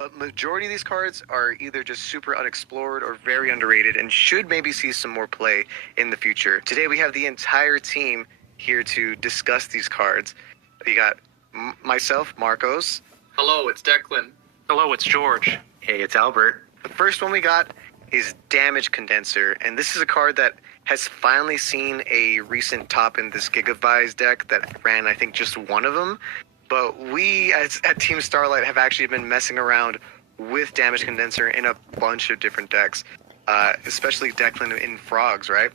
A majority of these cards are either just super unexplored or very underrated and should maybe see some more play in the future. Today we have the entire team here to discuss these cards. You got myself, Marcos. Hello, it's Declan. Hello, it's George. Hey, it's Albert. The first one we got is Damage Condenser, and this is a card that has finally seen a recent top in this Gigabyte deck that ran, I think, just one of them. But we, at Team Starlight, have actually been messing around with Damage Condenser in a bunch of different decks, especially Declan in Frogs, right?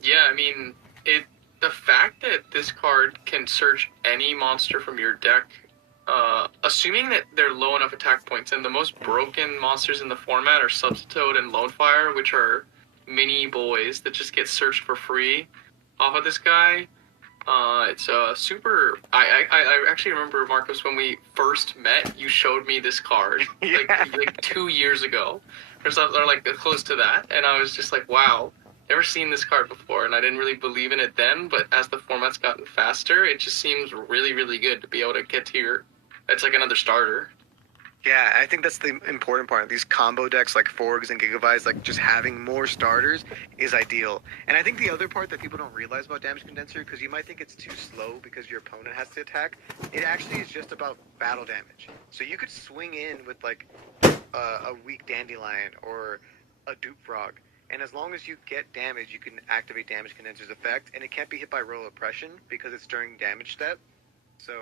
Yeah, I mean, the fact that this card can search any monster from your deck, assuming that they're low enough attack points, and the most broken monsters in the format are Substitute and Lonefire, which are mini boys that just get searched for free off of this guy. It's super. I actually remember, Marcus, when we first met, you showed me this card Yeah. like 2 years ago, or like close to that, and I was just like, wow, never seen this card before, and I didn't really believe in it then. But as the format's gotten faster, it just seems really, really good to be able to get to your. It's like another starter. Yeah, I think that's the important part. These combo decks like Forgs and Gigabytes, like just having more starters is ideal. And I think the other part that people don't realize about Damage Condenser, because you might think it's too slow because your opponent has to attack, it actually is just about battle damage. So you could swing in with like a weak Dandelion or a Dupe Frog, and as long as you get damage, you can activate Damage Condenser's effect, and it can't be hit by Royal Oppression because it's during damage step. So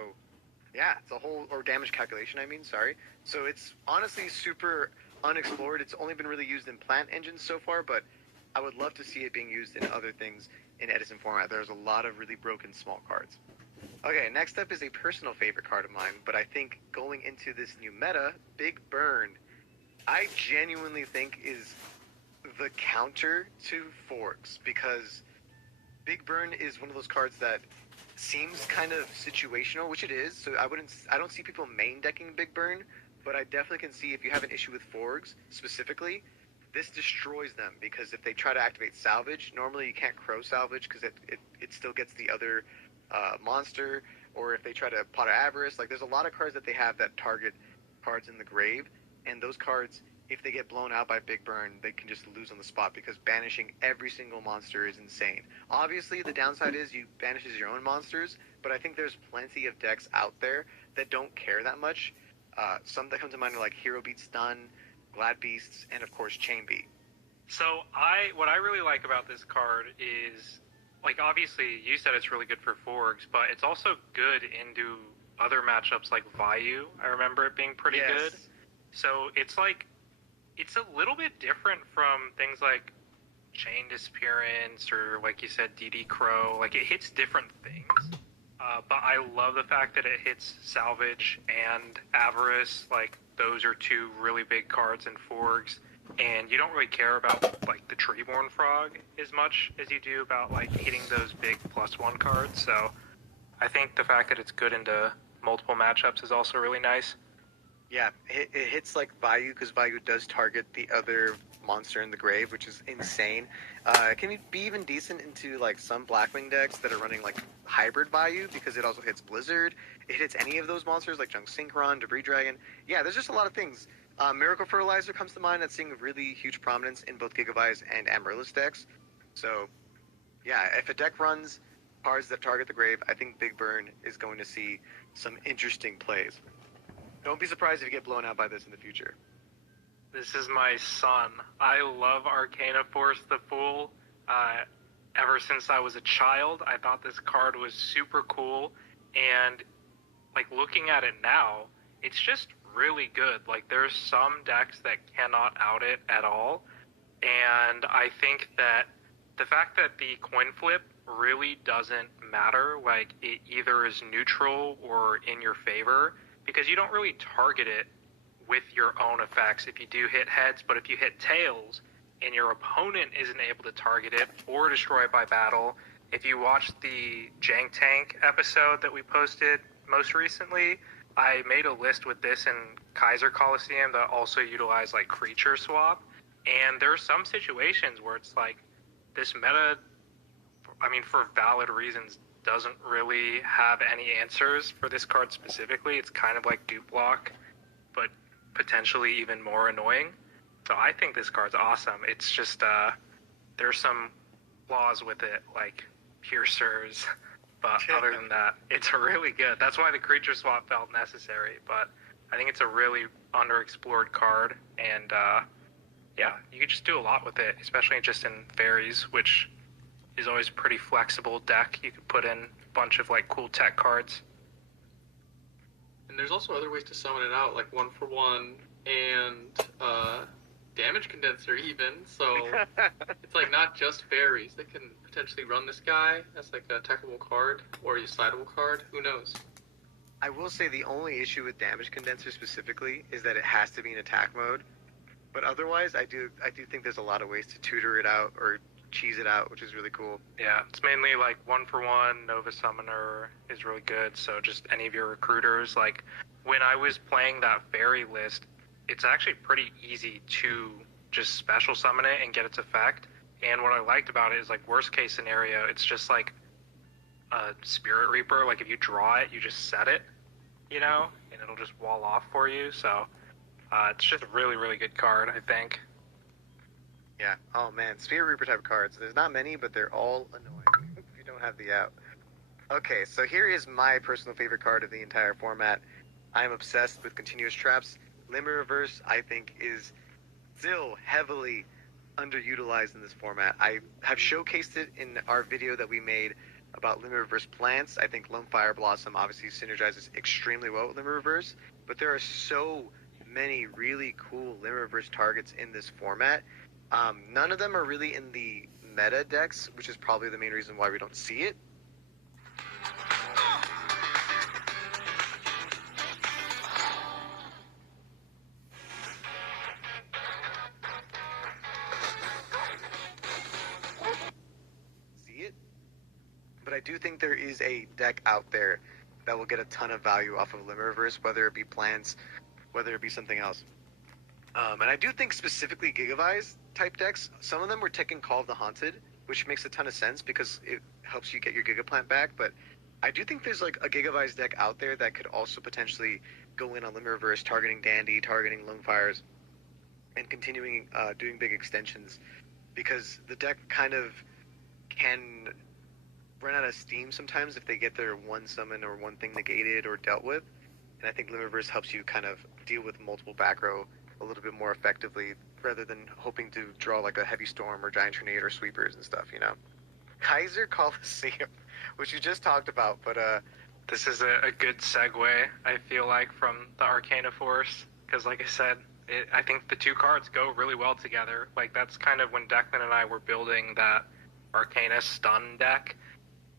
yeah, it's a whole, or damage calculation, I mean, sorry. So it's honestly super unexplored. It's only been really used in plant engines so far, but I would love to see it being used in other things in Edison format. There's a lot of really broken small cards. Okay, next up is a personal favorite card of mine, but I think going into this new meta, Big Burn, I genuinely think is the counter to Forks, because Big Burn is one of those cards that seems kind of situational, which it is. So I don't see people main decking Big Burn, but I definitely can see if you have an issue with Forgs specifically, this destroys them, because if they try to activate Salvage, normally you can't Crow Salvage because it still gets the other monster, or if they try to Pot of Avarice, like there's a lot of cards that they have that target cards in the grave, and those cards, if they get blown out by Big Burn, they can just lose on the spot, because banishing every single monster is insane. Obviously, the downside is you banishes your own monsters, but I think there's plenty of decks out there that don't care that much. Some that come to mind are like Hero Beat Stun, Glad Beasts, and of course Chain Beat. So what I really like about this card is, like, obviously you said it's really good for Forgs, but it's also good into other matchups like Vayu. I remember it being pretty Yes. good. So it's like, it's a little bit different from things like Chain Disappearance or, like you said, DD Crow. Like, it hits different things. But I love the fact that it hits Salvage and Avarice. Like, those are two really big cards in Forgs. And you don't really care about, like, the Treeborn Frog as much as you do about, like, hitting those big +1 cards. So I think the fact that it's good into multiple matchups is also really nice. Yeah, it hits like Vayu, because Vayu does target the other monster in the grave, which is insane. It can be even decent into like some Blackwing decks that are running like hybrid Vayu, because it also hits Blizzard. It hits any of those monsters like Junk Synchron, Debris Dragon. Yeah, there's just a lot of things. Miracle Fertilizer comes to mind, that's seeing really huge prominence in both Gigabyte and Amaryllis decks. So yeah, if a deck runs cards that target the grave, I think Big Burn is going to see some interesting plays. Don't be surprised if you get blown out by this in the future. This is my son. I love Arcana Force the Fool. Ever since I was a child, I thought this card was super cool. And, like, looking at it now, it's just really good. Like, there's some decks that cannot out it at all. And I think that the fact that the coin flip really doesn't matter, like, it either is neutral or in your favor, because you don't really target it with your own effects if you do hit heads, but if you hit tails and your opponent isn't able to target it or destroy it by battle, if you watched the Jank Tank episode that we posted most recently, I made a list with this in Kaiser Coliseum that also utilized like creature swap, and there are some situations where it's like this meta, I mean, for valid reasons, doesn't really have any answers for this card specifically. It's kind of like dupe block, but potentially even more annoying. So I think this card's awesome. It's just there's some flaws with it, like piercers, but other than that, it's really good. That's why the creature swap felt necessary, but I think it's a really underexplored card, and yeah, you could just do a lot with it, especially just in fairies, which is always a pretty flexible deck. You could put in a bunch of like cool tech cards. And there's also other ways to summon it out, like 1-for-1 and damage condenser even. So it's like not just fairies that can potentially run this guy as like a attackable card or a slidable card. Who knows? I will say the only issue with damage condenser specifically is that it has to be in attack mode. But otherwise, I do think there's a lot of ways to tutor it out or cheese it out, which is really cool. Yeah, it's mainly like 1-for-1, Nova Summoner is really good, so just any of your recruiters. Like, when I was playing that fairy list, it's actually pretty easy to just special summon it and get its effect. And what I liked about it is, like, worst case scenario, it's just like a Spirit Reaper. Like, if you draw it, you just set it, you know, and it'll just wall off for you. So it's just a really, really good card, I think. Yeah. Oh man, Spirit Reaper type cards. There's not many, but they're all annoying if you don't have the out. Okay, so here is my personal favorite card of the entire format. I am obsessed with Continuous Traps. Limit Reverse, I think, is still heavily underutilized in this format. I have showcased it in our video that we made about Limit Reverse plants. I think Lone Fire Blossom obviously synergizes extremely well with Limit Reverse, but there are so many really cool Limit Reverse targets in this format. None of them are really in the meta decks, which is probably the main reason why we don't see it. But I do think there is a deck out there that will get a ton of value off of Limit Reverse, whether it be plants, whether it be something else. And I do think specifically Gigavise type decks, some of them were taking Call of the Haunted, which makes a ton of sense because it helps you get your Gigaplant back. But I do think there's like a Gigavise deck out there that could also potentially go in on Limit Reverse, targeting Dandy, targeting Lone Fires, and continuing doing big extensions, because the deck kind of can run out of steam sometimes if they get their one summon or one thing negated or dealt with. And I think Limit Reverse helps you kind of deal with multiple back row a little bit more effectively, rather than hoping to draw like a Heavy Storm or Giant Tornado or Sweepers and stuff, you know? Kaiser Coliseum, which you just talked about, but this is a good segue, I feel like, from the Arcana Force, because like I said, I think the two cards go really well together. Like, that's kind of when Declan and I were building that Arcana Stun deck.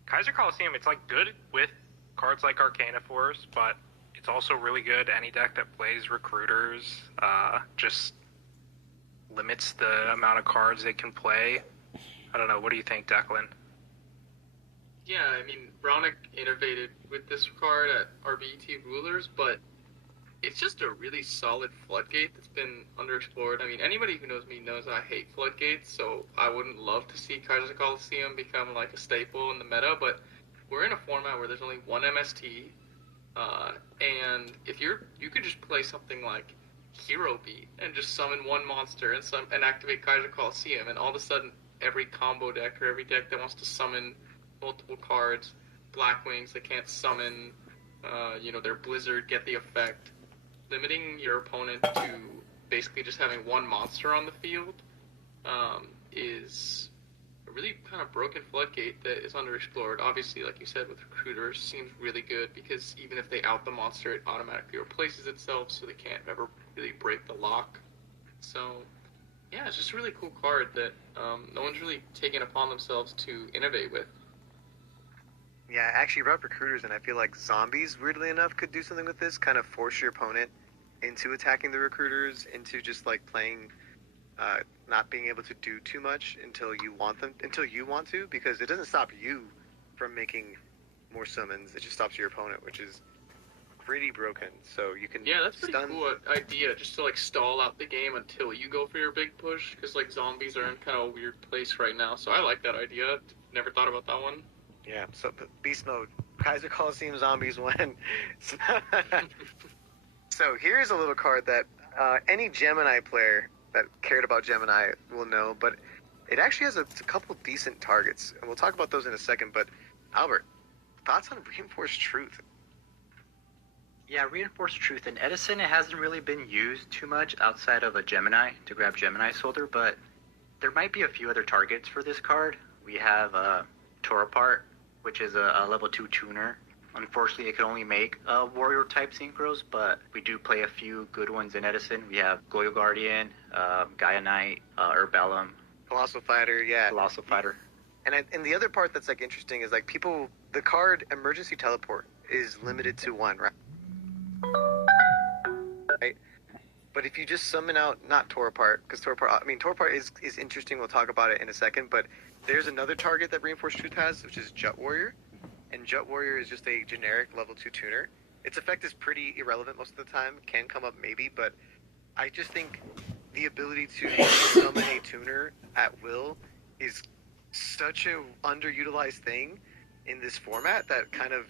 Kaiser Coliseum, it's like good with cards like Arcana Force, but it's also really good any deck that plays recruiters. Just limits the amount of cards they can play. I don't know. What do you think, Declan? Yeah, I mean, Brownick innovated with this card at RBET Rulers, but it's just a really solid floodgate that's been underexplored. I mean, anybody who knows me knows I hate floodgates, so I wouldn't love to see Kaiser Coliseum become like a staple in the meta, but we're in a format where there's only one MST, and if you could just play something like Hero Beat and just summon one monster and activate Kaiser Coliseum, and all of a sudden every combo deck or every deck that wants to summon multiple cards, Blackwings that can't summon, their Blizzard, get the effect. Limiting your opponent to basically just having one monster on the field is a really kind of broken floodgate that is underexplored. Obviously, like you said, with recruiters, seems really good because even if they out the monster, it automatically replaces itself, so they can't ever really break the lock. So, yeah, it's just a really cool card that no one's really taken upon themselves to innovate with. yeah, I actually brought recruiters, and I feel like zombies, weirdly enough, could do something with this. Kind of force your opponent into attacking the recruiters, into just like playing, not being able to do too much until you want to, because it doesn't stop you from making more summons. It just stops your opponent, which is pretty broken. So you can that's pretty cool idea, just to like stall out the game until you go for your big push, because like zombies are in kind of a weird place right now. So I like that idea. Never thought about that one. Yeah, so beast mode, Kaiser Coliseum zombies win. So here's a little card that any Gemini player that cared about Gemini will know, but it actually has a couple decent targets, and we'll talk about those in a second. But Albert, thoughts on Reinforced Truth? Yeah, Reinforced Truth in Edison, it hasn't really been used too much outside of a Gemini to grab Gemini Soldier, but there might be a few other targets for this card. We have Torapart, which is a level 2 tuner. Unfortunately, it can only make warrior type synchros, but we do play a few good ones in Edison. We have Goyo Guardian, Gaia Knight, Urbellum, Colossal Fighter, yeah. Colossal Fighter. And the other part that's like interesting is like the card Emergency Teleport is limited to 1, right? Right. But if you just summon out not Torapart, because Torapart is interesting. We'll talk about it in a second. But there's another target that Reinforced Truth has, which is Jut Warrior. And Jut Warrior is just a generic level 2 tuner. Its effect is pretty irrelevant most of the time. Can come up maybe, but I just think the ability to summon a tuner at will is such a underutilized thing in this format that kind of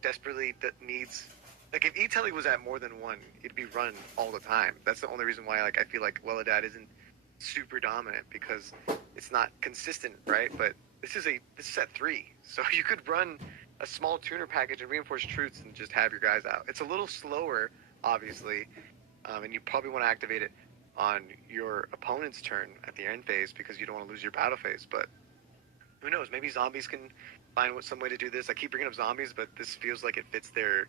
desperately needs. Like if E-Tele was at more than 1, it'd be run all the time. That's the only reason why I feel like Welladad isn't super dominant, because it's not consistent, right? But this is at 3, so you could run a small tuner package and Reinforced Truths and just have your guys out. It's a little slower, obviously, and you probably want to activate it on your opponent's turn at the end phase because you don't want to lose your battle phase. But who knows? Maybe zombies can find some way to do this. I keep bringing up zombies, but this feels like it fits their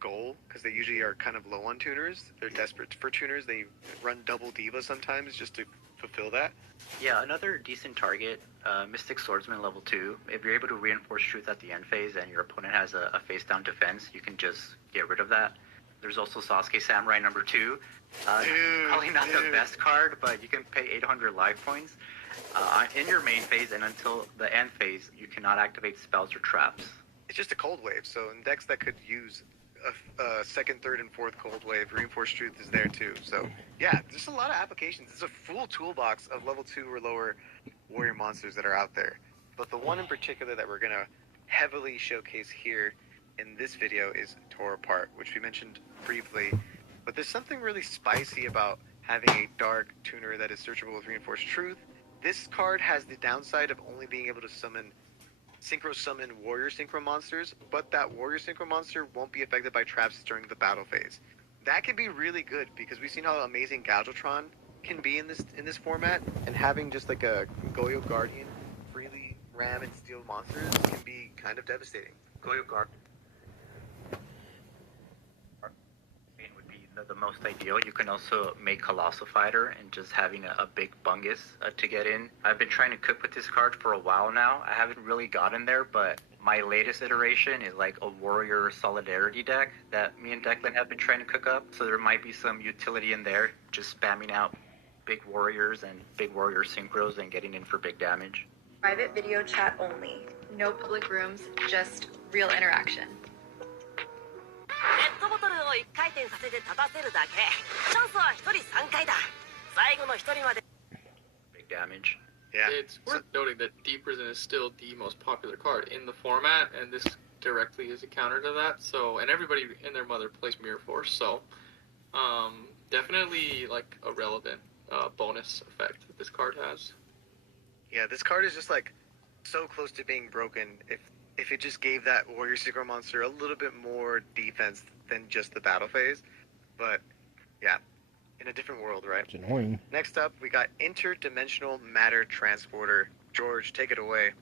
goal, because they usually are kind of low on tuners. They're desperate for tuners. They run double Diva sometimes just to fulfill that. Yeah, another decent target, Mystic Swordsman level 2. If you're able to Reinforce Truth at the end phase and your opponent has a face-down defense, you can just get rid of that. There's also Sasuke Samurai number 2. Probably not the best card, but you can pay 800 life points in your main phase, and until the end phase, you cannot activate spells or traps. It's just a cold wave, so in decks that could use a second, third, and fourth cold wave, Reinforced Truth is there too. So yeah, there's a lot of applications. It's a full toolbox of level 2 or lower warrior monsters that are out there. But the one in particular that we're gonna heavily showcase here in this video is Torapart, which we mentioned briefly. But there's something really spicy about having a dark tuner that is searchable with Reinforced Truth. This card has the downside of only being able to synchro summon warrior synchro monsters, but that warrior synchro monster won't be affected by traps during the battle phase. That can be really good because we've seen how amazing Galvatron can be in this format, and having just like a Goyo Guardian freely ram and steal monsters can be kind of devastating. Goyo Guardian would be the most ideal. You can also make Colossal Fighter and just having a big bungus to get in. I've been trying to cook with this card for a while now. I haven't really gotten there, but my latest iteration is like a warrior solidarity deck that me and Declan have been trying to cook up. So there might be some utility in there, just spamming out big warriors and big warrior synchros and getting in for big damage. Private video chat only. No public rooms, just real interaction. ペットボトルを1回転させて立たせるだけ。チャンスは1人3回だ。最後の1人まで。 Big damage. Yeah. It's worth noting that Deep Prison is still the most popular card in the format, and this directly is a counter to that. So, and everybody and their mother plays Mirror Force, so definitely like a relevant bonus effect that this card has. Yeah, this card is just like so close to being broken if it just gave that warrior synchro monster a little bit more defense than just the battle phase. But yeah, in a different world, right? It's annoying. Next up, we got Interdimensional Matter Transporter. George, take it away.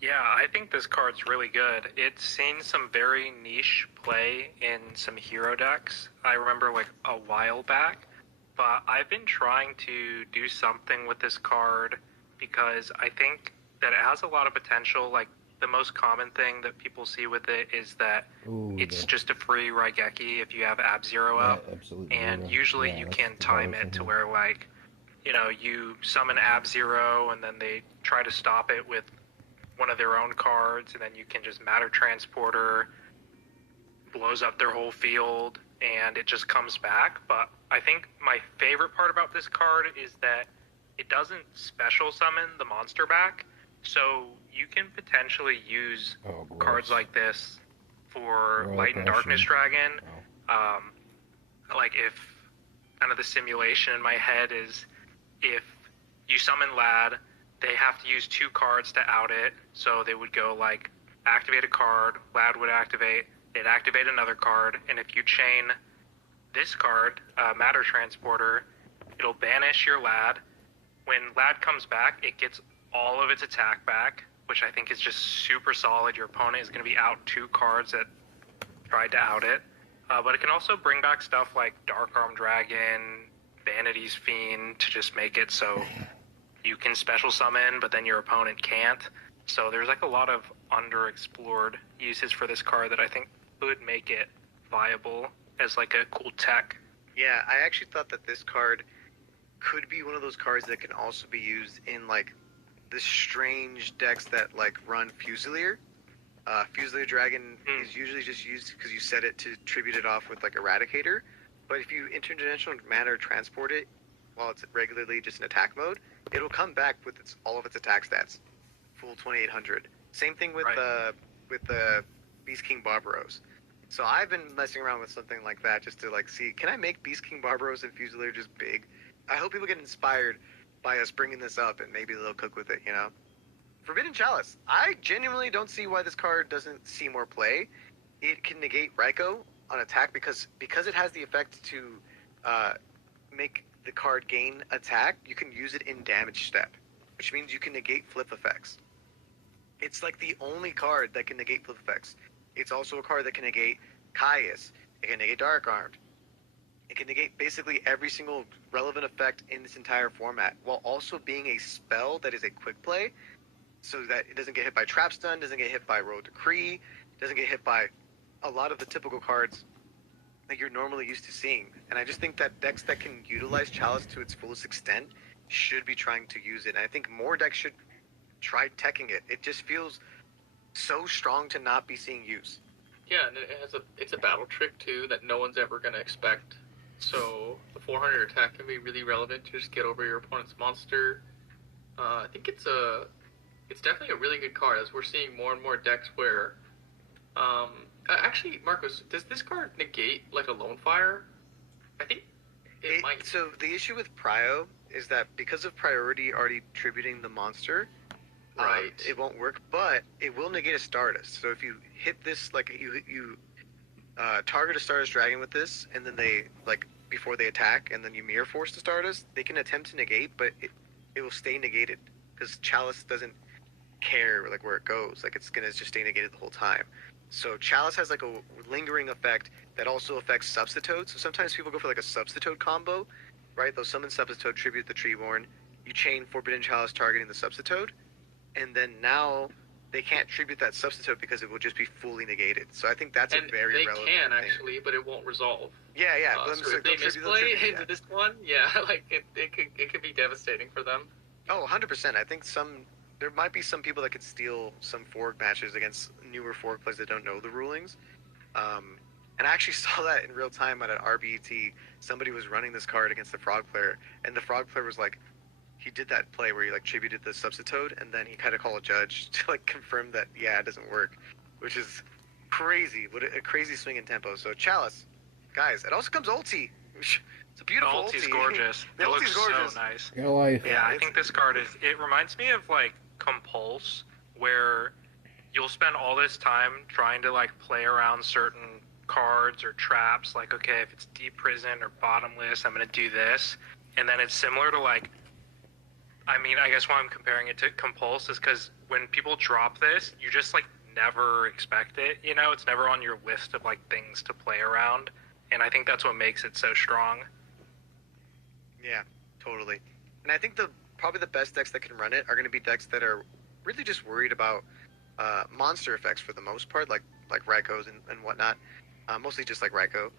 Yeah, I think this card's really good. It's seen some very niche play in some hero decks. I remember like a while back, but I've been trying to do something with this card because I think that it has a lot of potential. Like the most common thing that people see with it is that it's just a free Raigeki if you have Ab-Zero up. Absolutely. And usually you can time it to where like, you know, you summon Ab-Zero and then they try to stop it with one of their own cards, and then you can just Matter Transporter, blows up their whole field, and it just comes back. But I think my favorite part about this card is that it doesn't special summon the monster back, so you can potentially use cards like this for Light and Darkness Dragon. like if kind of the simulation in my head is if you summon Lad, they have to use 2 cards to out it. So they would go like activate a card, Lad would activate, they'd activate another card, and if you chain this card, Matter Transporter, it'll banish your Lad. When Lad comes back, it gets all of its attack back, which I think is just super solid. Your opponent is going to be out 2 cards that tried to out it. But it can also bring back stuff like Dark Arm Dragon, Vanity's Fiend, to just make it so you can special summon, but then your opponent can't. So there's like a lot of underexplored uses for this card that I think would make it viable as like a cool tech. Yeah, I actually thought that this card could be one of those cards that can also be used in like the strange decks that like run Fusilier. Fusilier Dragon is usually just used because you set it to tribute it off with like Eradicator. But if you interdimensional matter transport it while it's regularly just in attack mode, it'll come back with all of its attack stats, full 2800. Same thing with the Beast King Barbaros. So I've been messing around with something like that just to like see, can I make Beast King Barbaros and Fusilier just big? I hope people get inspired by us bringing this up, and maybe they'll cook with it, you know? Forbidden Chalice. I genuinely don't see why this card doesn't see more play. It can negate Raikou on attack because it has the effect to make the card gain attack. You can use it in damage step, which means you can negate flip effects. It's like the only card that can negate flip effects. It's also a card that can negate Caius. It can negate Dark Armed. It can negate basically every single relevant effect in this entire format, while also being a spell that is a quick play, so that it doesn't get hit by Trap Stun, doesn't get hit by Royal Decree, doesn't get hit by a lot of the typical cards that you're normally used to seeing. And I just think that decks that can utilize Chalice to its fullest extent should be trying to use it. And I think more decks should try teching it. It just feels so strong to not be seeing use. Yeah, and it's a battle trick too that no one's ever gonna expect. So the 400 attack can be really relevant to just get over your opponent's monster. I think it's definitely a really good card, as we're seeing more and more decks where actually, Marcos, does this card negate like a Lone Fire? I think it might. So the issue with Prio is that because of priority already tributing the monster, right, it won't work, but it will negate a Stardust. So if you hit this, like you target a Stardust Dragon with this, and then they, like, before they attack, and then you Mirror Force the Stardust, they can attempt to negate, but it will stay negated, because Chalice doesn't care, like, where it goes. Like, it's gonna just stay negated the whole time. So Chalice has, like, a lingering effect that also affects Substitoad. So sometimes people go for, like, a Substitoad combo, right? They'll summon Substitoad, tribute the Treeborn, you chain Forbidden Chalice targeting the Substitoad, and then now they can't tribute that Substitoad because it will just be fully negated. So I think that's and a very they relevant can thing. actually, but it won't resolve. Yeah. So if they misplay into this one, like it could be devastating for them. Oh, 100%. I think there might be some people that could steal some Fork matches against newer Fork players that don't know the rulings. And I actually saw that in real time at an RBET. Somebody was running this card against the Frog player, and the Frog player was like, he did that play where he like tributed the Substitoad, and then he had to call a judge to like confirm that it doesn't work, which is crazy. What a crazy swing in tempo. So Chalice, guys, it also comes ulti. It's a beautiful The ulti's ulti. gorgeous. The It ulti's looks gorgeous. so nice. Got life. Yeah, I think this card it reminds me of like Compulse, where you'll spend all this time trying to like play around certain cards or traps, like, okay, if it's Deep Prison or Bottomless, I'm gonna do this. And then it's similar to like, I mean, I guess why I'm comparing it to Compulse is because when people drop this, you just like never expect it, you know? It's never on your list of like things to play around, and I think that's what makes it so strong. Yeah, totally. And I think probably the best decks that can run it are going to be decks that are really just worried about monster effects for the most part, like Raikou's and whatnot. Mostly just like Raikou.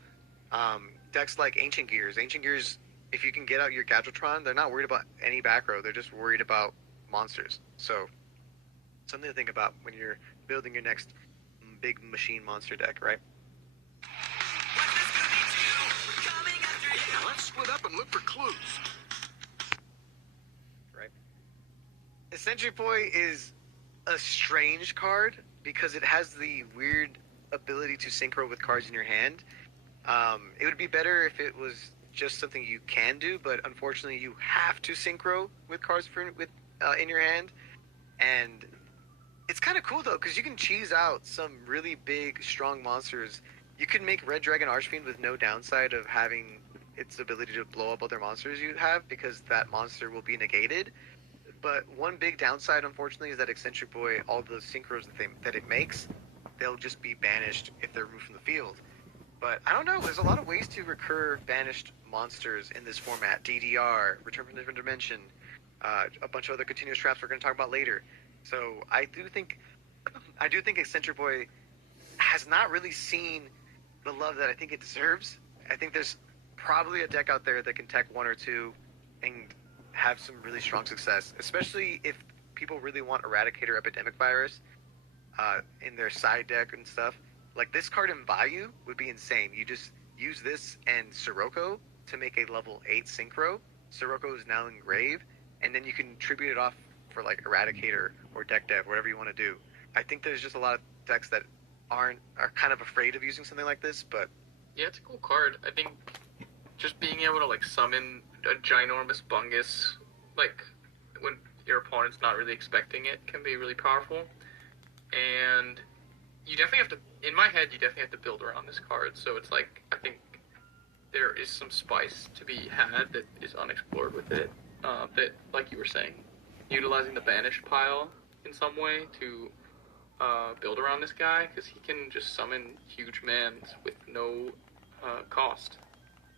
Decks like Ancient Gears. Ancient Gears, if you can get out your Gadgetron, they're not worried about any back row. They're just worried about monsters. So, something to think about when you're building your next big machine monster deck, right? Now let's split up and look for clues. Right. Sentry Boy is a strange card because it has the weird ability to synchro with cards in your hand. It would be better if it was just something you can do, but unfortunately, you have to synchro with cards in your hand, and it's kind of cool though because you can cheese out some really big, strong monsters. You can make Red Dragon Archfiend with no downside of having its ability to blow up other monsters you have because that monster will be negated. But one big downside, unfortunately, is that Eccentric Boy, all the synchros that it makes, they'll just be banished if they're removed from the field. But I don't know. There's a lot of ways to recur banished monsters in this format. DDR, Return from a Different Dimension, a bunch of other continuous traps we're going to talk about later. So I do think Eccentric Boy has not really seen the love that I think it deserves. I think there's probably a deck out there that can tech one or two and have some really strong success, especially if people really want Eradicator Epidemic Virus in their side deck and stuff. Like this card in Bayou would be insane. You just use this and Sirocco to make a level 8 synchro. Sirocco is now in Grave, and then you can tribute it off for like Eradicator or Deck Dev, whatever you want to do. I think there's just a lot of decks that are kind of afraid of using something like this, but Yeah, it's a cool card. I think just being able to like summon a ginormous bungus, like when your opponent's not really expecting it, can be really powerful. And you definitely have to, in my head, you definitely have to build around this card. So it's like, I think there is some spice to be had that is unexplored with it. That, like you were saying, utilizing the banished pile in some way to build around this guy, because he can just summon huge mans with no cost.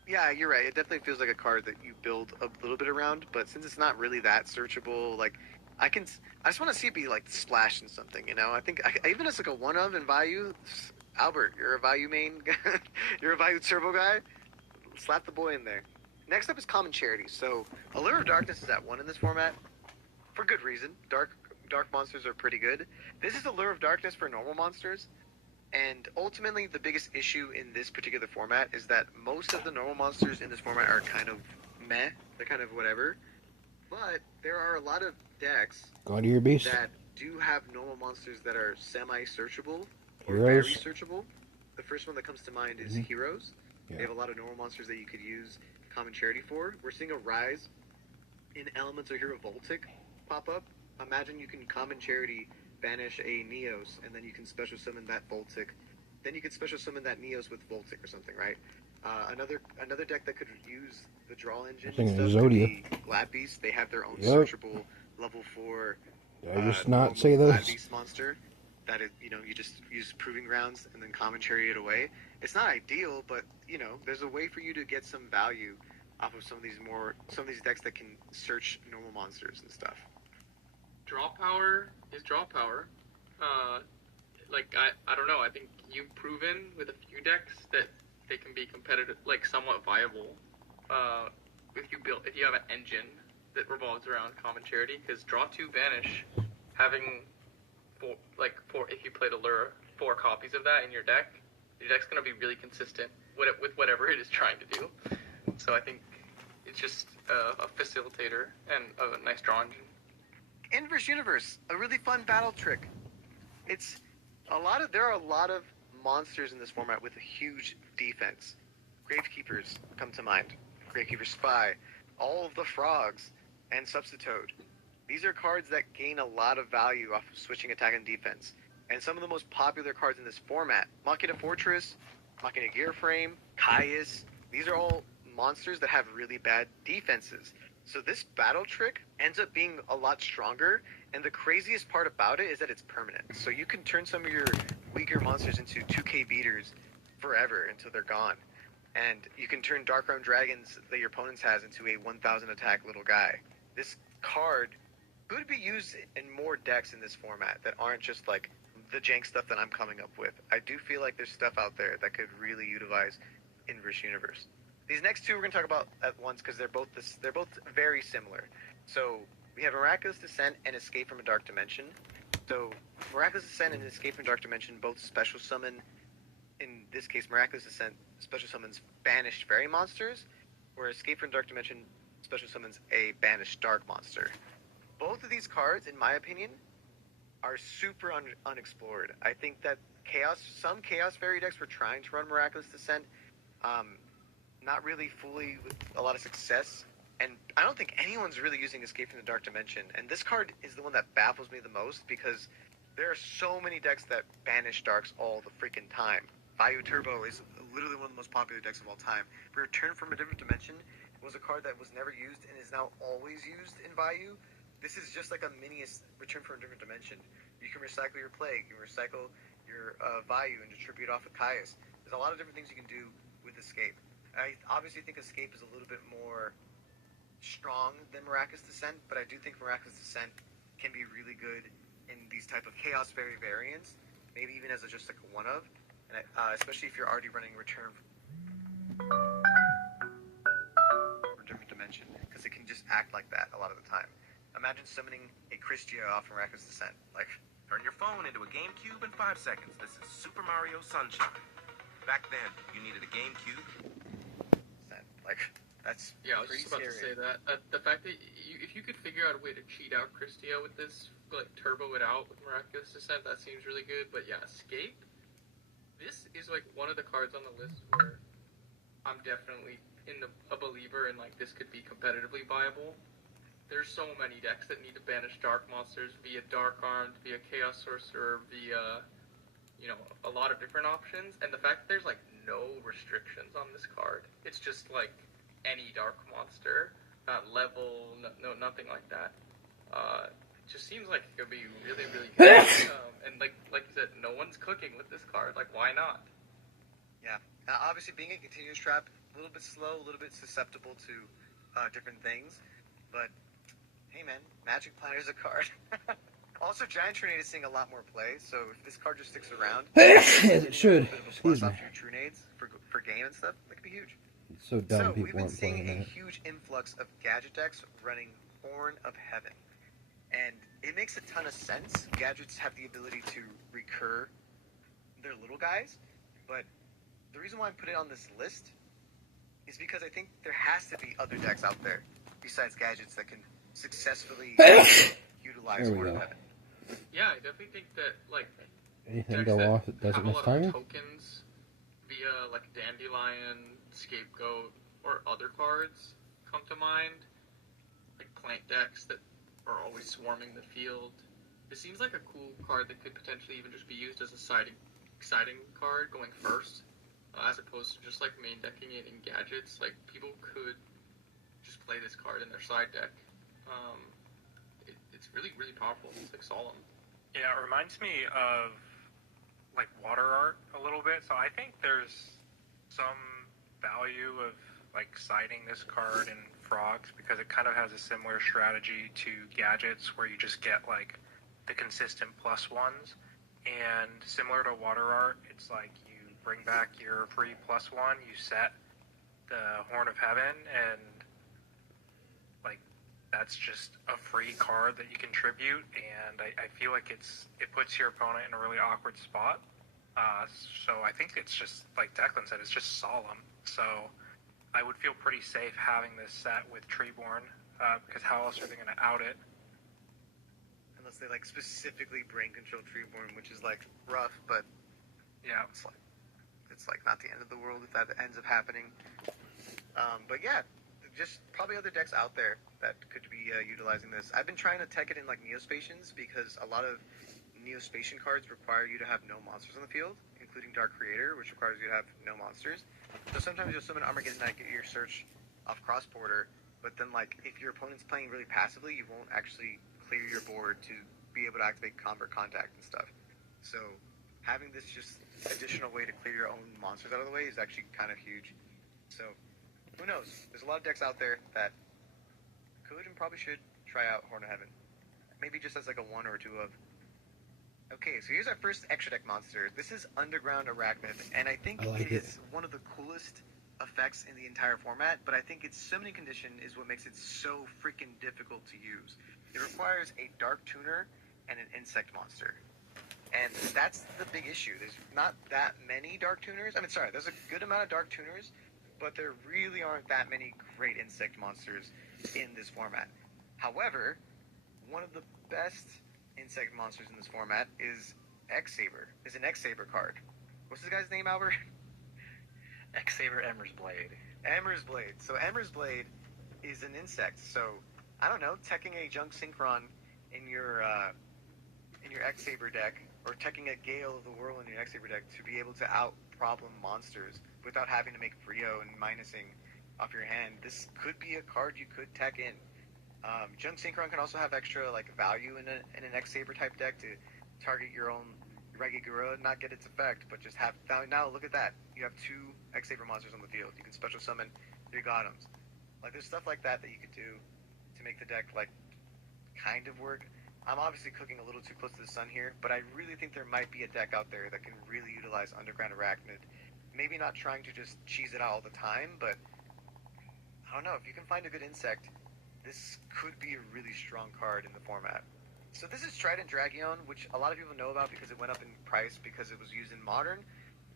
yeah, you're right. It definitely feels like a card that you build a little bit around, but since it's not really that searchable, like I just want to see it be like splashed in something, you know. I think even as like a one of in Vayu, Albert, you're a Vayu main, you're a Vayu turbo guy. Slap the boy in there. Next up is Common Charity. So Allure of Darkness is at 1 in this format for good reason. Dark monsters are pretty good. This is Allure of Darkness for normal monsters. And ultimately, the biggest issue in this particular format is that most of the normal monsters in this format are kind of meh. They're kind of whatever. But there are a lot of decks Go to your beast. that do have normal monsters that are semi-searchable or Heroes. very searchable. The first one that comes to mind is Heroes. Yeah. They have a lot of normal monsters that you could use Common Charity for. We're seeing a rise in Elemental Hero Voltic pop up. Imagine you can Common Charity banish a Neos, and then you can special summon that Voltic. Then you can special summon that Neos with Voltic or something, right? Another deck that could use the draw engine I think and it's stuff could Zodia. be Glad Beast. They have their own Yep. searchable level 4 Did I just not say Glad those? Beast monster. That is, you just use Proving Grounds and then Common Charity it away. It's not ideal, but there's a way for you to get some value off of some of these decks that can search normal monsters and stuff. Draw power is draw power. I don't know. I think you've proven with a few decks that they can be competitive, like somewhat viable. If you have an engine that revolves around Common Charity, because draw 2 banish, having four if you played Allure, 4 copies of that in your deck's gonna be really consistent with whatever it is trying to do. So I think it's just a facilitator and a nice draw engine. Inverse Universe, a really fun battle trick. There are a lot of monsters in this format with a huge defense. Gravekeepers come to mind. Gravekeeper Spy, all of the frogs, and Substitute. These are cards that gain a lot of value off of switching attack and defense. And some of the most popular cards in this format, Machina Fortress, Machina Gearframe, Caius, these are all monsters that have really bad defenses. So this battle trick ends up being a lot stronger, and the craziest part about it is that it's permanent. So you can turn some of your weaker monsters into 2k beaters forever until they're gone. And you can turn Dark Realm Dragons that your opponent has into a 1000 attack little guy. This card could be used in more decks in this format that aren't just like the jank stuff that I'm coming up with. I do feel like there's stuff out there that could really utilize Inverse Universe. These next two we're going to talk about at once because they're both very similar. So we have Miraculous Descent and Escape from a Dark Dimension. So Miraculous Descent and Escape from a Dark Dimension both special summon. In this case, Miraculous Descent special summons banished fairy monsters, where Escape from Dark Dimension special summons a banished dark monster. Both of these cards, in my opinion, are super unexplored. I think that some Chaos Fairy decks were trying to run Miraculous Descent. not really fully with a lot of success. And I don't think anyone's really using Escape from the Dark Dimension. And this card is the one that baffles me the most because there are so many decks that banish darks all the freaking time. Vayu Turbo is literally one of the most popular decks of all time. Return from a Different Dimension was a card that was never used and is now always used in Vayu. This is just like a mini Return from a Different Dimension. You can recycle your Plague, you can recycle your Vayu and distribute off of Caius. There's a lot of different things you can do with Escape. I obviously think Escape is a little bit more strong than Miraculous Descent, but I do think Miraculous Descent can be really good in these type of Chaos Fairy variants, maybe even as just like a one of, and especially if you're already running Return from Different Dimension, because it can just act like that a lot of the time. Imagine summoning a Yugioh off Miraculous Descent, like Turn your phone into a GameCube in 5 seconds. This is Super Mario Sunshine. Back then, you needed a GameCube. Like, that's Yeah, I was pretty just about to scary. say that. The fact that if you could figure out a way to cheat out Christia with this, like turbo it out with Miraculous Descent, that seems really good. But yeah, Escape. This is like one of the cards on the list where I'm definitely a believer in like this could be competitively viable. There's so many decks that need to banish dark monsters via Dark Armed, via Chaos Sorcerer, via a lot of different options. And the fact that there's like no restrictions on this card, it's just like any dark monster, not level, no nothing like that. It just seems like it could be really really good. And like you said, no one's cooking with this card. Like, why not? Yeah. Obviously, being a continuous trap, a little bit slow, a little bit susceptible to different things. But, hey man, Magic Planner is a card. Also, Giant Trunade is seeing a lot more play, so if this card just sticks around... As it should. A bit of a Excuse plus me. off your Trunades for game and stuff, that could be huge. It's so dumb So, people we've been aren't seeing playing a that. huge influx of gadget decks running Horn of Heaven. And it makes a ton of sense. Gadgets have the ability to recur their little guys, but the reason why I put it on this list is because I think there has to be other decks out there besides gadgets that can successfully utilize There we Horn of go. Heaven. Yeah, I definitely think that like Anything decks go that off that doesn't have a miss lot of timing? tokens via like Dandelion, Scapegoat, or other cards come to mind. Like plant decks that are always swarming the field. It seems like a cool card that could potentially even just be used as a exciting card going first, as opposed to just like main decking it in gadgets. Like people could just play this card in their side deck. It's really really powerful. It's like solemn. Yeah, it reminds me of like water art a little bit. So I think there's some value of like siding this card in frogs because it kind of has a similar strategy to gadgets where you just get like the consistent plus ones. And similar to water art, it's like you bring back your free plus one, you set the Horn of Heaven, and like that's just a free card that you contribute, and I feel like it puts your opponent in a really awkward spot. So I think it's just, like Declan said, it's just solemn. So I would feel pretty safe having this set with Treeborn, because how else are they going to out it? Unless they like specifically brain control Treeborn, which is like rough, but Yeah. it's like not the end of the world if that ends up happening. But yeah, just probably other decks out there that could be utilizing this. I've been trying to tech it in like Neospacians because a lot of Neospatian cards require you to have no monsters on the field, including Dark Creator, which requires you to have no monsters. So sometimes you'll summon Armageddon Knight, get your search off cross border, but then like if your opponent's playing really passively, you won't actually clear your board to be able to activate Convert Contact and stuff. So having this just additional way to clear your own monsters out of the way is actually kind of huge. So who knows? There's a lot of decks out there that could and probably should try out Horn of Heaven. Maybe just as like a one or two of. Okay, so here's our first extra deck monster. This is Underground Arachnid, and I think I like it it. is one of the coolest effects in the entire format, but I think its summoning condition is what makes it so freaking difficult to use. It requires a Dark Tuner and an Insect monster. And that's the big issue. There's not that many Dark Tuners. I mean, sorry, there's a good amount of Dark Tuners, but there really aren't that many great Insect monsters in this format. However, one of the best Insect monsters in this format is an X-Saber card. What's this guy's name, Albert? X-Saber Ember's Blade. Ember's Blade. So Ember's Blade is an insect. So I don't know, teching a Junk Synchron in your X-Saber deck, or teching a Gale of the Whirl in your X-Saber deck to be able to out-problem monsters without having to make Frio and minusing off your hand. This could be a card you could tech in. Junk Synchron can also have extra like value in an X-Saber type deck to target your own Regigura, not get its effect, but just have now look at that. You have 2 X-Saber monsters on the field. You can special summon 3 Gotems. Like there's stuff like that you could do to make the deck like kind of work. I'm obviously cooking a little too close to the sun here, but I really think there might be a deck out there that can really utilize Underground Arachnid. Maybe not trying to just cheese it out all the time, but I don't know, if you can find a good insect, this could be a really strong card in the format. So this is Trident Dragion, which a lot of people know about because it went up in price because it was used in Modern,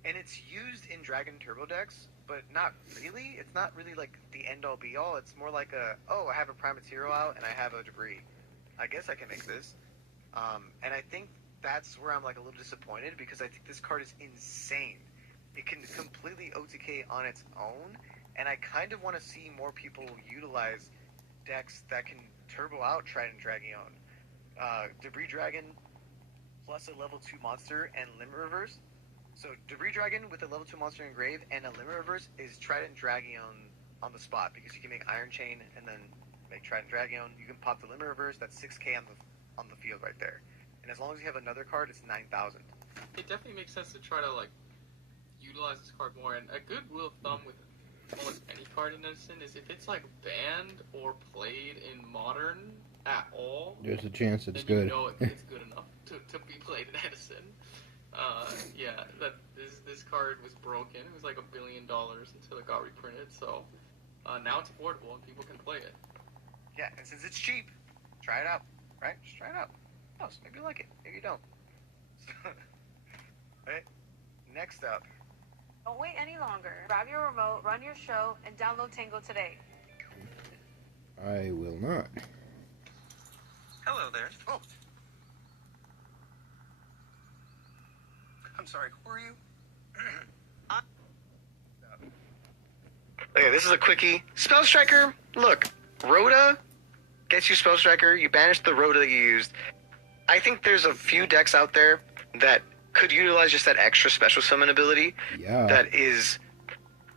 and it's used in Dragon Turbo decks, but not really. It's not really like the end-all be-all. It's more like I have a Primateero out and I have a Debris. I guess I can make this. And I think that's where I'm like a little disappointed because I think this card is insane. It can completely OTK on its own, and I kind of want to see more people utilize decks that can turbo out Trident Dragion. Debris Dragon plus a level 2 monster and Limit Reverse. So Debris Dragon with a level 2 monster engraved and a Limit Reverse is Trident Dragion on the spot because you can make Iron Chain and then make Trident Dragion. You can pop the Limit Reverse, that's 6k on the field right there. And as long as you have another card, it's 9,000. It definitely makes sense to try to like utilize this card more. And a good rule of thumb with almost any card in Edison is if it's like banned or played in Modern at all, There's a chance it's then good. you know it's good enough to be played in Edison. Yeah, this card was broken. It was like $1 billion until it got reprinted. So now it's affordable and people can play it. Yeah, and since it's cheap, try it out, right? Just try it out. Oh, so maybe you like it, maybe you don't. Right. Next up. Don't wait any longer. Grab your remote, run your show, and download Tango today. I will not. Hello there. Oh. I'm sorry, who are you? Okay, this is a quickie. Spell Striker, look, Rhoda gets you Spell Striker, you banish the Rhoda that you used. I think there's a few decks out there that could utilize just that extra special summon ability Yeah. that is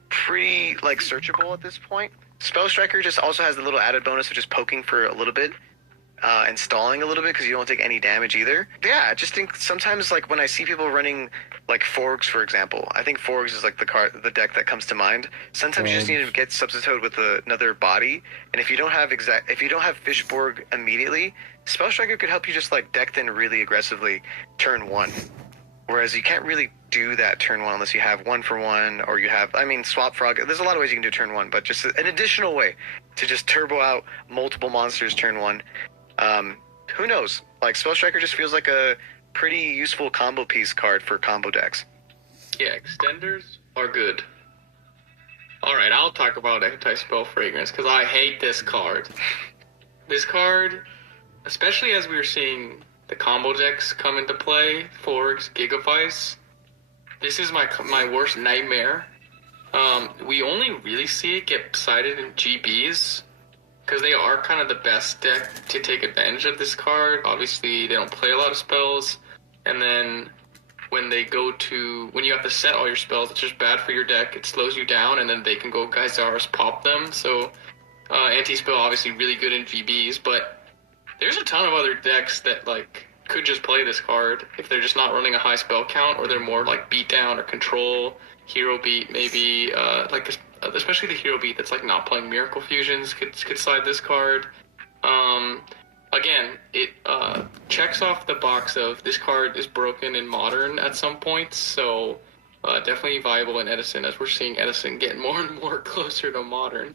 pretty, like, searchable at this point. Spell Striker just also has the little added bonus of just poking for a little bit. And stalling a little bit because you don't take any damage either. Yeah, I just think sometimes like when I see people running like Forgs, for example, I think Forgs is like the deck that comes to mind. Sometimes you just need to get substituted with another body, and if you don't have Fishborg immediately, Spell Striker could help you just like deck in really aggressively turn 1. Whereas you can't really do that turn 1 unless you have 1-for-1 or you have, Swap Frog. There's a lot of ways you can do turn 1, but just an additional way to just turbo out multiple monsters turn 1. Who knows? Like, Spell Striker just feels like a pretty useful combo piece card for combo decks. Yeah, extenders are good. Alright, I'll talk about Anti-Spell Fragrance, because I hate this card. This card, especially as we were seeing the combo decks come into play, Forks, Gigavice, this is my worst nightmare. We only really see it get cited in GBs, because they are kind of the best deck to take advantage of this card. Obviously, they don't play a lot of spells, and then when you have to set all your spells, it's just bad for your deck. It slows you down, and then they can go Geysaris pop them. So, anti-spell obviously really good in GBs, but there's a ton of other decks that like could just play this card if they're just not running a high spell count, or they're more like beatdown or control, hero beat maybe, especially the hero beat that's like not playing Miracle Fusions could slide this card. Again, it checks off the box of this card is broken in Modern at some point, so definitely viable in Edison, as we're seeing Edison get more and more closer to Modern.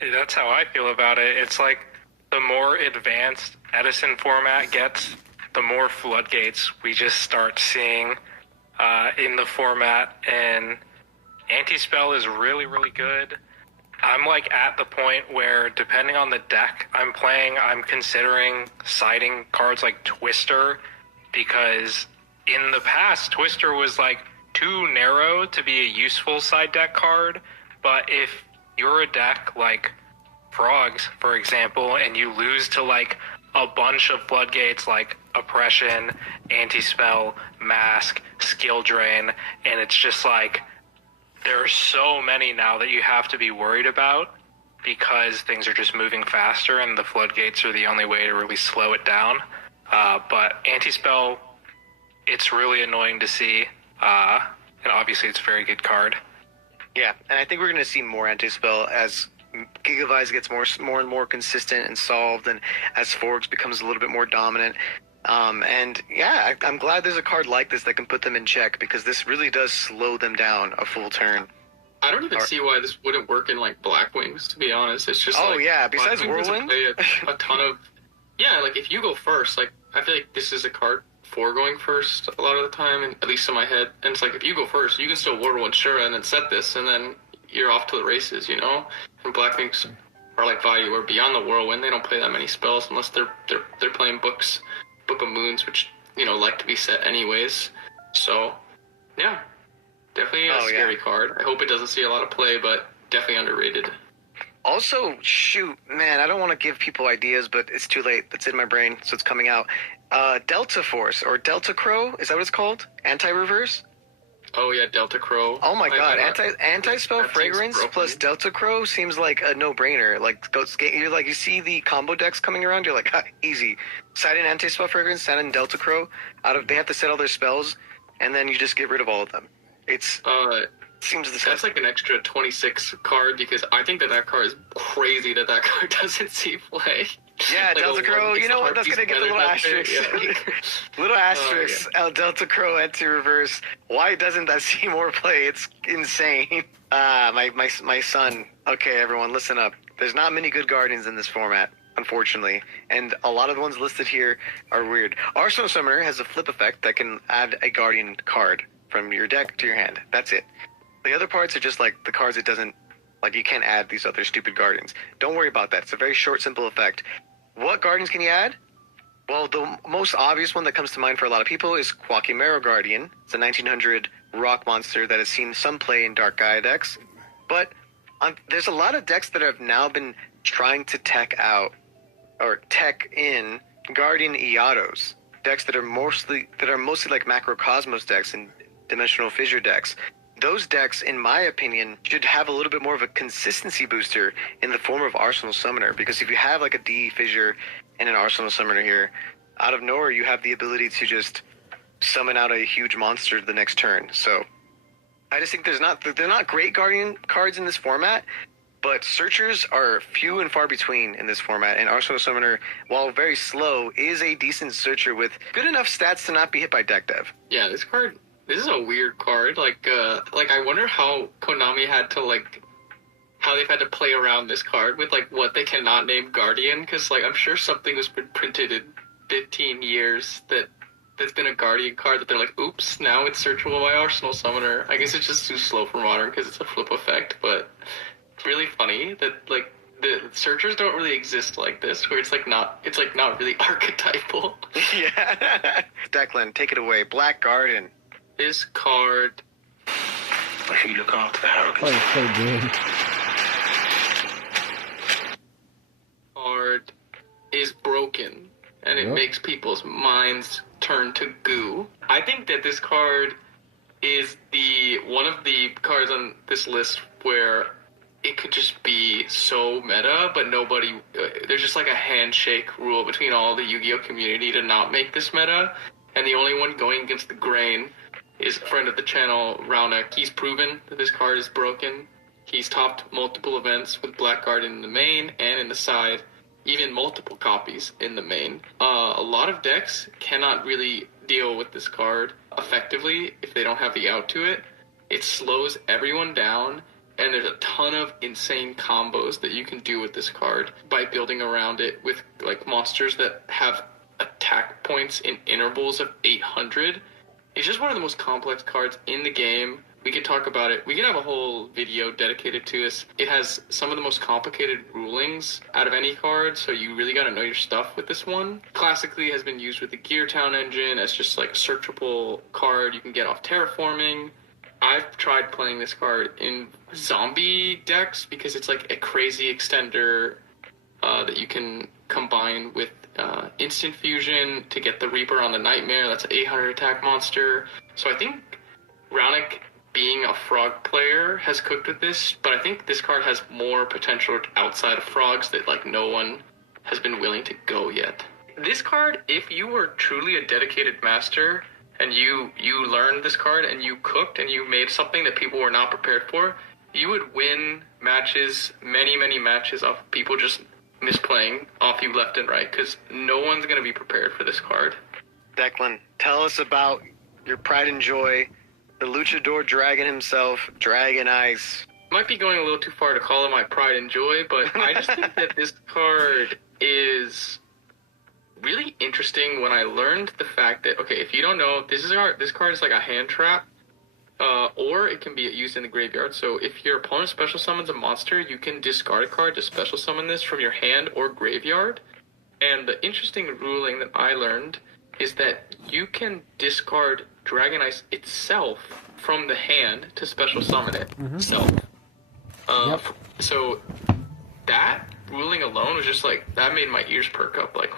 That's how I feel about it. It's like the more advanced Edison format gets, the more floodgates we just start seeing in the format, and Anti-Spell is really, really good. I'm like at the point where, depending on the deck I'm playing, I'm considering siding cards like Twister, because in the past, Twister was like too narrow to be a useful side deck card, but if you're a deck like Frogs, for example, and you lose to like a bunch of floodgates like Oppression, Anti-Spell, Mask, Skill Drain, and it's just like there are so many now that you have to be worried about because things are just moving faster and the floodgates are the only way to really slow it down. But Anti-Spell, it's really annoying to see, and obviously it's a very good card. Yeah, and I think we're going to see more anti-spell as Gigavise gets more and more consistent and solved, and as Forks becomes a little bit more dominant. And yeah, I'm glad there's a card like this that can put them in check, because this really does slow them down a full turn. I don't even see why this wouldn't work in like Black Wings, to be honest. It's just besides Black Wings Whirlwind, doesn't play a ton of like if you go first, like I feel like this is a card for going first a lot of the time, and at least in my head. And it's like if you go first, you can still Whirlwind Shura and then set this, and then you're off to the races, you know. And Black Wings are like value or beyond the Whirlwind. They don't play that many spells unless they're playing Book of Moons, which like to be set anyways. So yeah, definitely a scary card. I hope it doesn't see a lot of play, but definitely underrated. Also, shoot, man, I don't want to give people ideas, but it's too late. It's in my brain, so it's coming out. Delta Force, or Delta Crow, is that what it's called? Anti-reverse? Oh yeah, Delta Crow. Oh my god, anti-spell fragrance plus Delta Crow seems like a no-brainer. Like, you see the combo decks coming around, you're like, easy. Side in anti-spell fragrance, side in Delta Crow. They have to set all their spells, and then you just get rid of all of them. It's seems disgusting. That's like an extra 26 card, because I think that card is crazy that card doesn't see play. Yeah, like Delta Crow, you know what, that's going to get the little asterisk. Little asterisk, Delta Crow anti-reverse. Why doesn't that see more play? It's insane. My son. Okay, everyone, listen up. There's not many good Guardians in this format, unfortunately, and a lot of the ones listed here are weird. Arsenal Summoner has a flip effect that can add a Guardian card from your deck to your hand. That's it. The other parts are just like the cards it doesn't, like you can't add these other stupid Guardians. Don't worry about that. It's a very short, simple effect. What Guardians can you add? Well, the most obvious one that comes to mind for a lot of people is Quackimero Guardian. It's a 1900 rock monster that has seen some play in Dark Gaia decks. But there's a lot of decks that have now been trying to tech in Guardian Iatos. Decks that are mostly like Macrocosmos decks and Dimensional Fissure decks. Those decks, in my opinion, should have a little bit more of a consistency booster in the form of Arsenal Summoner, because if you have like a D Fissure and an Arsenal Summoner here, out of nowhere you have the ability to just summon out a huge monster the next turn. So I just think they're not great Guardian cards in this format, but Searchers are few and far between in this format, and Arsenal Summoner, while very slow, is a decent Searcher with good enough stats to not be hit by deck dev. Yeah, this is a weird card. Like I wonder how Konami had to how they've had to play around this card with what they cannot name Guardian, because I'm sure something has been printed in 15 years that's been a Guardian card that they're like, oops, now it's searchable by Arsenal Summoner. I guess it's just too slow for Modern because it's a flip effect, but it's really funny that the Searchers don't really exist like this, where it's not really archetypal. Yeah. Declan, take it away. Black Guardian. This card. Make sure you look after the Hurricanes. Oh, so good. Card is broken, and it makes people's minds turn to goo. I think that this card is one of the cards on this list where it could just be so meta, but nobody. There's just a handshake rule between all the Yu-Gi-Oh community to not make this meta, and the only one going against the grain is a friend of the channel, Raunek. He's proven that this card is broken. He's topped multiple events with Black Guardian in the main and in the side, even multiple copies in the main. A lot of decks cannot really deal with this card effectively if they don't have the out to it. It slows everyone down, and there's a ton of insane combos that you can do with this card by building around it with monsters that have attack points in intervals of 800. It's just one of the most complex cards in the game. We could talk about it. We could have a whole video dedicated to this. It has some of the most complicated rulings out of any card, so you really got to know your stuff with this one. Classically has been used with the Gear Town engine as just a searchable card you can get off terraforming. I've tried playing this card in zombie decks because it's like a crazy extender that you can combine with instant fusion to get the Reaper on the Nightmare. That's an 800 attack monster. So I think Raunik, being a frog player, has cooked with this, but I think this card has more potential outside of frogs that like no one has been willing to go yet. This card, if you were truly a dedicated master and you learned this card and you cooked and you made something that people were not prepared for, you would win matches, many matches off people just misplaying off you left and right, because no one's going to be prepared for this card. Declan, tell us about your pride and joy, the luchador dragon himself, Dragon Ice. Might be going a little too far to call it my pride and joy, but I just think that this card is really interesting when I learned the fact that, okay, if you don't know, this card is like a hand trap, or it can be used in the graveyard. So if your opponent special summons a monster, you can discard a card to special summon this from your hand or graveyard. And the interesting ruling that I learned is that you can discard Dragon Ice itself from the hand to special summon it itself. So that ruling alone was just like, that made my ears perk up, like,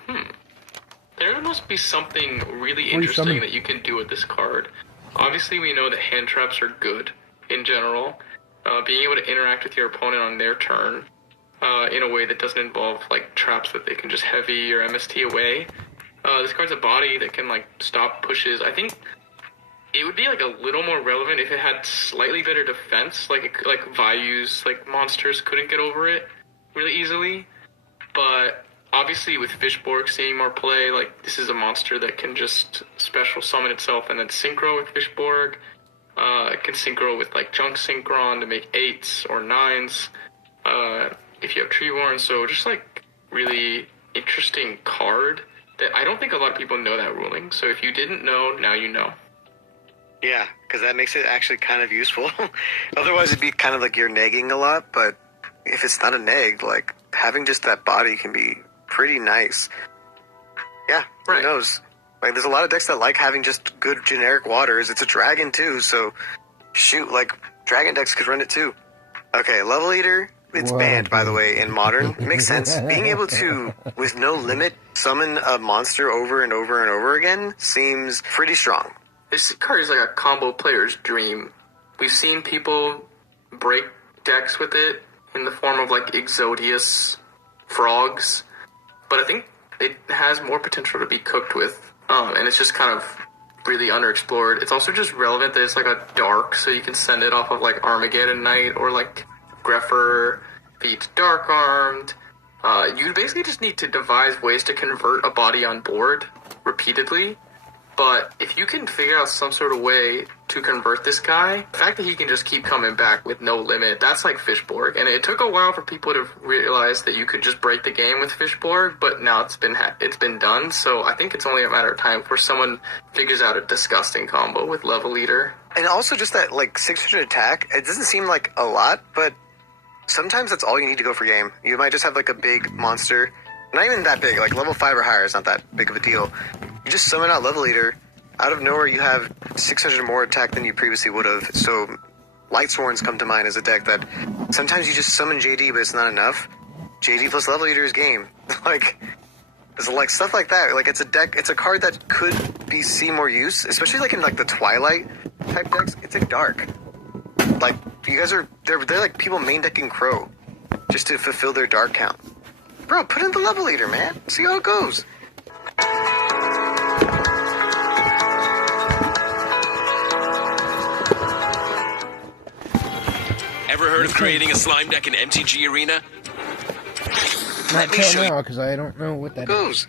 there must be something really interesting that you can do with this card. Obviously, we know that hand traps are good in general. Being able to interact with your opponent on their turn in a way that doesn't involve like traps that they can just heavy or MST away. This card's a body that can like stop pushes. I think it would be like a little more relevant if it had slightly better defense, like Vayu's like monsters couldn't get over it really easily. But obviously with Fishborg seeing more play, like this is a monster that can just special summon itself and then synchro with Fishborg. It can synchro with like Junk Synchron to make 8s or 9s if you have Treeborn. So just like really interesting card that I don't think a lot of people know that ruling. So if you didn't know, now you know. Yeah, because that makes it actually kind of useful. Otherwise, it'd be kind of like you're negging a lot, but if it's not a neg, like having just that body can be pretty nice. Yeah, right. Who knows? Like, there's a lot of decks that like having just good generic waters. It's a dragon too, so shoot, like dragon decks could run it too. Okay, Level Eater. It's banned, by the way, in Modern. It makes sense. Being able to, with no limit, summon a monster over and over and over again seems pretty strong. This card is like a combo player's dream. We've seen people break decks with it in the form of like Exodius frogs, but I think it has more potential to be cooked with, and it's just kind of really underexplored. It's also just relevant that it's like a dark, so you can send it off of like Armageddon Knight or like Greffer feeds Dark Armed. You basically just need to devise ways to convert a body on board repeatedly. But if you can figure out some sort of way to convert this guy, the fact that he can just keep coming back with no limit, that's like Fishborg. And it took a while for people to realize that you could just break the game with Fishborg, but now it's been done. So I think it's only a matter of time before someone figures out a disgusting combo with Level Eater. And also just that like 600 attack, it doesn't seem like a lot, but sometimes that's all you need to go for game. You might just have like a big monster, not even that big, like level 5 or higher is not that big of a deal. You just summon out Level Eater, out of nowhere you have 600 more attack than you previously would have. So Lightsworns come to mind as a deck that sometimes you just summon JD, but it's not enough. JD plus Level Eater is game. Like, there's like stuff like that. Like, it's a deck, it's a card that could see more use, especially like in like the Twilight type decks. It's a dark. Like, you guys are, they're like people main decking Crow just to fulfill their dark count. Bro, put in the Level Eater, man. See how it goes. Ever heard of creating a slime deck in MTG Arena? Not till now, because I don't know what that is.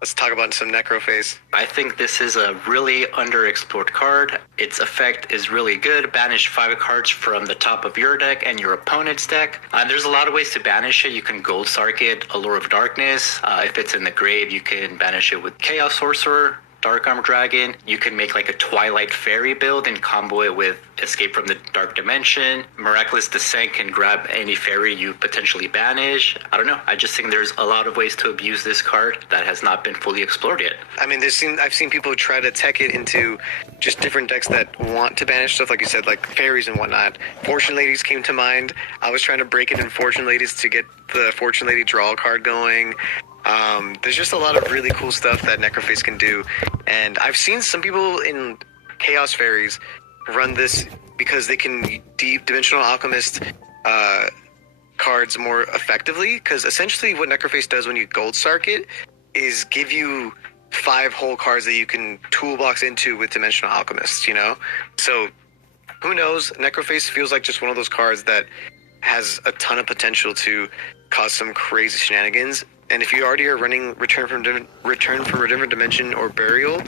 Let's talk about some Necroface. I think this is a really underexplored card. Its effect is really good. Banish 5 cards from the top of your deck and your opponent's deck. There's a lot of ways to banish it. You can Gold Sark it, Allure of Darkness. If it's in the grave, you can banish it with Chaos Sorcerer. Dark Arm Dragon. You can make like a Twilight Fairy build and combo it with Escape from the Dark Dimension. Miraculous Descent can grab any fairy you potentially banish. I don't know. I just think there's a lot of ways to abuse this card that has not been fully explored yet. I mean, I've seen people try to tech it into just different decks that want to banish stuff, like you said, like fairies and whatnot. Fortune Ladies came to mind. I was trying to break it in Fortune Ladies to get the Fortune Lady draw card going. There's just a lot of really cool stuff that Necroface can do, and I've seen some people in Chaos Fairies run this because they can deep Dimensional Alchemist cards more effectively, because essentially what Necroface does when you Gold Sark it is give you 5 whole cards that you can toolbox into with Dimensional Alchemist, you know? So, who knows? Necroface feels like just one of those cards that has a ton of potential to cause some crazy shenanigans. And if you already are running Return from a Different Dimension or Burial,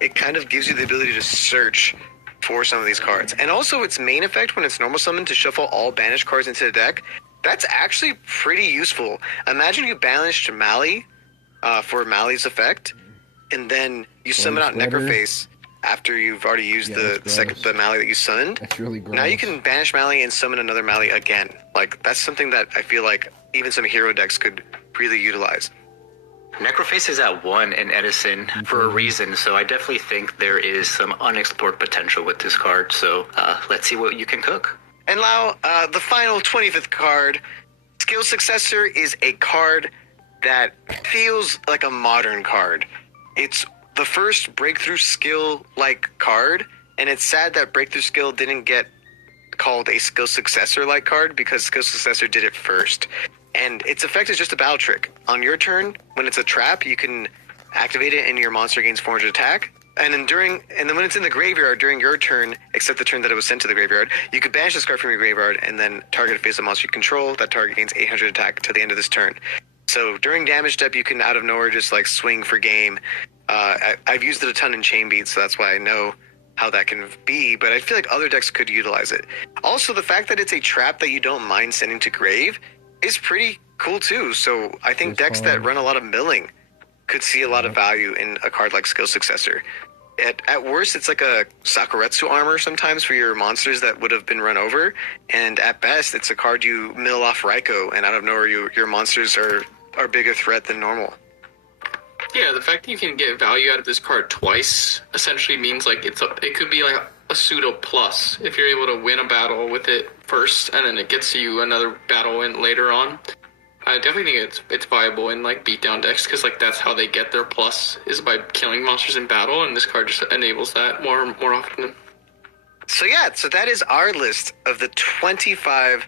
it kind of gives you the ability to search for some of these cards. And also its main effect when it's normal summon to shuffle all banished cards into the deck, that's actually pretty useful. Imagine you banished Mali for Mali's effect, and then you summon out Necroface after you've already used the Mali that you summoned. That's really gross. Now you can banish Mali and summon another Mali again. Like, that's something that I feel like even some hero decks could really utilize. Necroface is at 1 in Edison for a reason, so I definitely think there is some unexplored potential with this card. So let's see what you can cook. And Lau, the final 25th card, Skill Successor, is a card that feels like a modern card. It's the first breakthrough skill-like card, and it's sad that breakthrough skill didn't get called a Skill Successor-like card because Skill Successor did it first. And its effect is just a battle trick. On your turn, when it's a trap, you can activate it and your monster gains 400 attack. And then when it's in the graveyard during your turn, except the turn that it was sent to the graveyard, you could banish this card from your graveyard and then target a face of monster you control. That target gains 800 attack to the end of this turn. So during damage step, you can out of nowhere just like swing for game. I've used it a ton in Chain Beat, so that's why I know how that can be, but I feel like other decks could utilize it. Also, the fact that it's a trap that you don't mind sending to grave is pretty cool too. So I think decks that run a lot of milling could see a lot of value in a card like Skill Successor. At worst, it's like a Sakuretsu armor sometimes for your monsters that would have been run over, and at best, it's a card you mill off Raikou, and out of nowhere, your monsters are a bigger threat than normal. Yeah, the fact that you can get value out of this card twice essentially means like it could be like a pseudo plus if you're able to win a battle with it first, and then it gets you another battle in later on. I definitely think it's viable in like beatdown decks because like that's how they get their plus is by killing monsters in battle, and this card just enables that more often. So yeah, so that is our list of the 25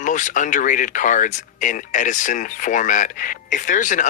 most underrated cards in Edison format. If there's an